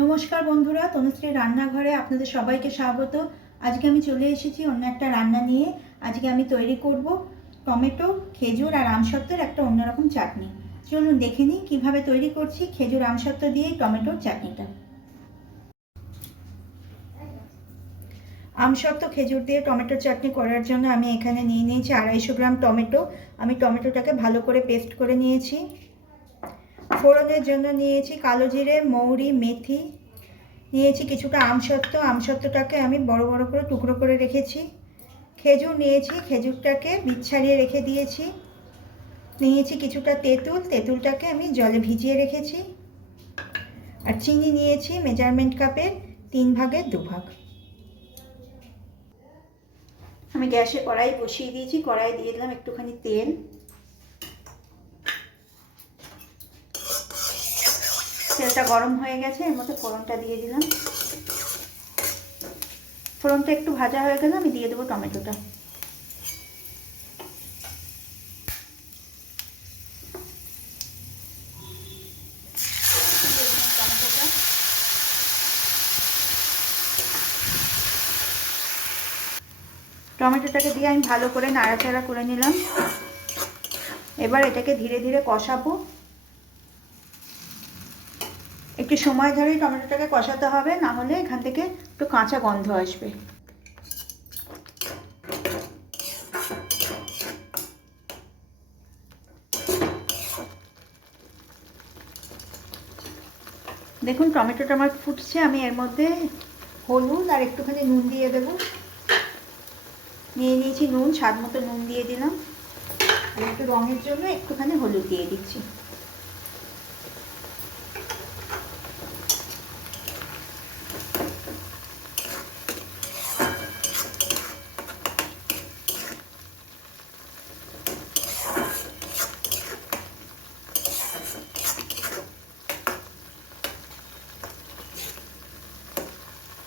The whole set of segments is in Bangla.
নমস্কার বন্ধুরা, তনুশ্রী রান্নাঘরে আপনাদের সবাইকে স্বাগত। আজকে আমি চলে এসেছি অন্য একটা রান্না নিয়ে। আজকে আমি তৈরি করব টমেটো, খেজুর আর আমসত্ত্বের একটা অন্যরকম চাটনি। চলুন দেখে নিই কীভাবে তৈরি করছি খেজুর আমসত্ত্ব দিয়ে টমেটোর চাটনিটা। আমসত্ত্ব, খেজুর দিয়ে টমেটো চাটনি করার জন্য আমি এখানে নিয়ে নিয়েছি আড়াইশো গ্রাম টমেটো। আমি টমেটোটাকে ভালো করে পেস্ট করে নিয়েছি। ফোড়নের জন্য নিয়েছি কালো জিরে, মৌরি, মেথি। নিয়েছি কিছুটা আমসত্ত্ব। আমসত্ত্বটাকে আমি বড় বড় করে টুকরো করে রেখেছি। খেজুর নিয়েছি, খেজুরটাকে বীজ ছাড়িয়ে রেখে দিয়েছি। নিয়েছি কিছুটা তেঁতুল, তেঁতুলটাকে আমি জলে ভিজিয়ে রেখেছি। আর চিনি নিয়েছি মেজারমেন্ট কাপের তিন ভাগের দু ভাগ। আমি গ্যাসে কড়াই বসিয়ে দিয়েছি। কড়াই দিয়ে দিলাম একটুখানি তেল। তেলটা গরম হয়ে গেছে, এর মধ্যে ফোড়নটা দিয়ে দিলাম। ফোড়নটা একটু ভাজা হয়ে গেলে আমি দিয়ে দেবো টমেটোটা টমেটোটা। টমেটোটাকে দিয়ে আমি ভালো করে নাড়াচাড়া করে নিলাম। এবার এটাকে ধীরে ধীরে কষাবো। একটু সময় ধরেই টমেটোটাকে কষাতে হবে, না হলে এখান থেকে একটু কাঁচা গন্ধ আসবে। দেখুন, টমেটোটা আমার ফুটছে, আমি এর মধ্যে হলুদ আর একটুখানি নুন দিয়ে দেবো। নিয়ে নিয়েছি নুন, স্বাদ মতো নুন দিয়ে দিলাম। আর একটু রঙের জন্য একটুখানি হলুদ দিয়ে দিচ্ছি।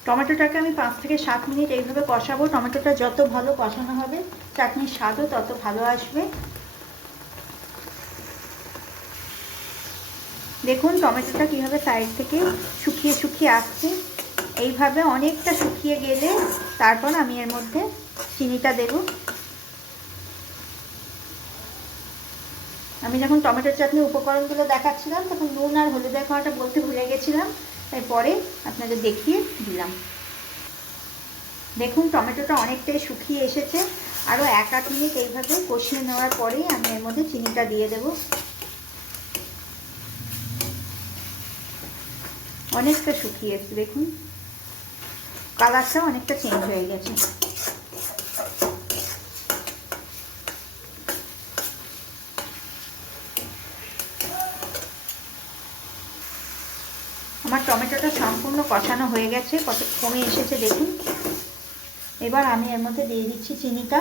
টমেটোটাকে আমি পাঁচ থেকে সাত মিনিট এইভাবে কষাবো। টমেটোটা যত ভালো কষানো হবে, চাটনির স্বাদও তত ভালো আসবে। দেখুন টমেটোটা কীভাবে সাইড থেকে শুকিয়ে শুকিয়ে আসছে। এইভাবে অনেকটা শুকিয়ে গেলে তারপর আমি এর মধ্যে চিনিটা দেব। আমি যখন টমেটোর চাটনির উপকরণগুলো দেখাচ্ছিলাম, তখন নুন আর হলুদের খাওয়াটা বলতে ভুলে গেছিলাম। তাই পরে আপনাদের দেখিয়ে দিলাম। দেখুন, টমেটোটা অনেকটাই শুকিয়ে এসেছে। আরও এক আট মিনিট এইভাবে কষিয়ে নেওয়ার পরেই আমি এর মধ্যে চিনিটা দিয়ে দেব। অনেকটা শুকিয়ে এসছে, দেখুন। কালারটা অনেকটা চেঞ্জ হয়ে গেছে। টমেটোটা সম্পূর্ণ কষানো হয়ে গেছে, কত কমে এসেছে দেখুন। এবার আমি এর মধ্যে দিয়ে দিচ্ছি চিনিটা।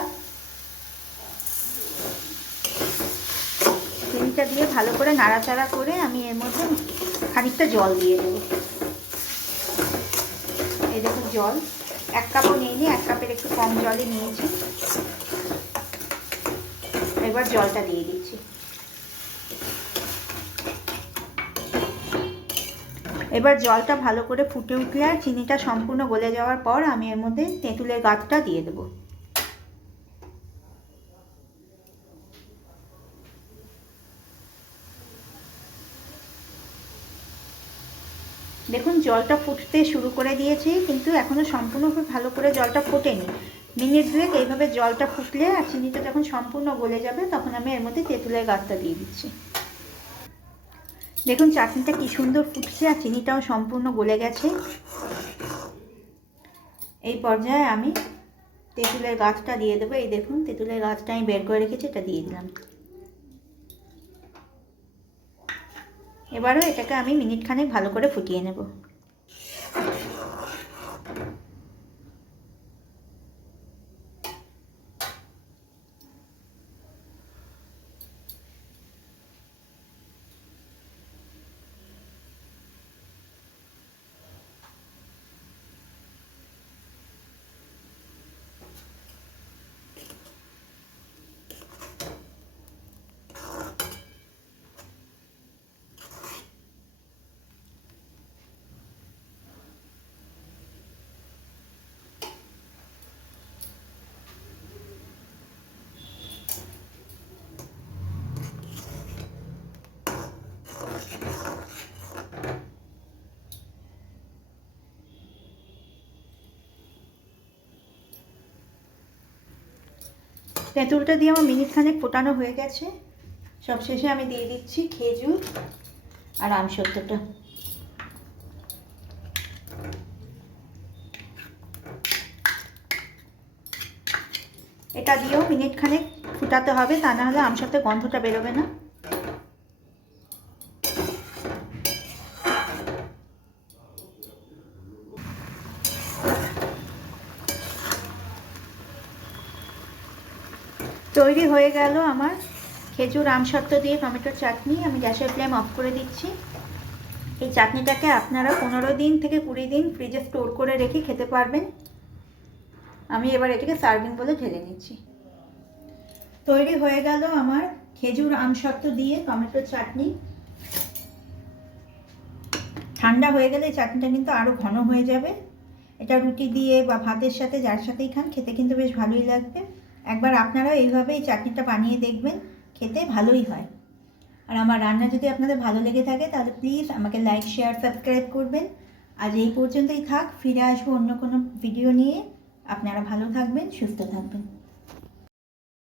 চিনিটা দিয়ে ভালো করে নাড়াচাড়া করে আমি এর মধ্যে খানিকটা জল দিয়ে দেবো। এই দেখুন জল। এক কাপও নিয়ে এক কাপের একটু কম জলে নিয়েছি। এবার জলটা দিয়ে দিচ্ছি। এবার জলটা ভালো করে ফুটে উঠলে আর চিনিটা সম্পূর্ণ গলে যাওয়ার পর আমি এর মধ্যে তেঁতুলের গাছটা দিয়ে দেবো। দেখুন, জলটা ফুটতে শুরু করে দিয়েছি, কিন্তু এখনও সম্পূর্ণভাবে ভালো করে জলটা ফোটেনি। মিনিট দুয়েক এইভাবে জলটা ফুটলে আর চিনিটা যখন সম্পূর্ণ গলে যাবে, তখন আমি এর মধ্যে তেঁতুলের গাছটা দিয়ে দিচ্ছি। দেখুন, চাটনিটা কি সুন্দর ফুটছে আর চিনিটাও সম্পূর্ণ গলে গেছে। এই পর্যায়ে আমি তেঁতুলের গাছটা দিয়ে দেবো। এই দেখুন, তেঁতুলের গাছটা আমি বের করে রেখেছি, এটা দিয়ে দিলাম। এবারও এটাকে আমি মিনিট খানেক ভালো করে ফুটিয়ে নেব। তেঁতুলটা দিয়ে আমার মিনিট খানেক ফোটানো হয়ে গেছে। সব শেষে আমি দিয়ে দিচ্ছি খেজুর আর আমসত্ত্বটা এটা দিয়েও মিনিট খানেক ফুটাতে হবে, তা না হলে আমসত্ত্বের গন্ধটা বেরোবে না। তৈরি হয়ে গেল আমার খেজুর আমসত্ত্ব দিয়ে টমেটোর চাটনি। আমি গ্যাসের ফ্লেম অফ করে দিচ্ছি। এই চাটনিটাকে আপনারা পনেরো দিন থেকে কুড়ি দিন ফ্রিজে স্টোর করে রেখে খেতে পারবেন। আমি এবার এটাকে সার্ভিং বলে ঢেলে নিচ্ছি। তৈরি হয়ে গেল আমার খেজুর আমসত্ত্ব দিয়ে টমেটোর চাটনি। ঠান্ডা হয়ে গেলে চাটনিটা কিন্তু আরও ঘন হয়ে যাবে। এটা রুটি দিয়ে বা ভাতের সাথে, যার সাথেই খান, খেতে কিন্তু বেশ ভালোই লাগবে। একবার আপনারাও এইভাবে এই চাটনিটা বানিয়ে দেখবেন, খেতে ভালোই হয়। আর আমার রান্না যদি আপনাদের ভালো লেগে থাকে, তাহলে প্লিজ আমাকে লাইক শেয়ার সাবস্ক্রাইব করবেন। আজ এই পর্যন্তই থাক, ফিরে আসব অন্য কোনো ভিডিও নিয়ে। আপনারা ভালো থাকবেন, সুস্থ থাকবেন।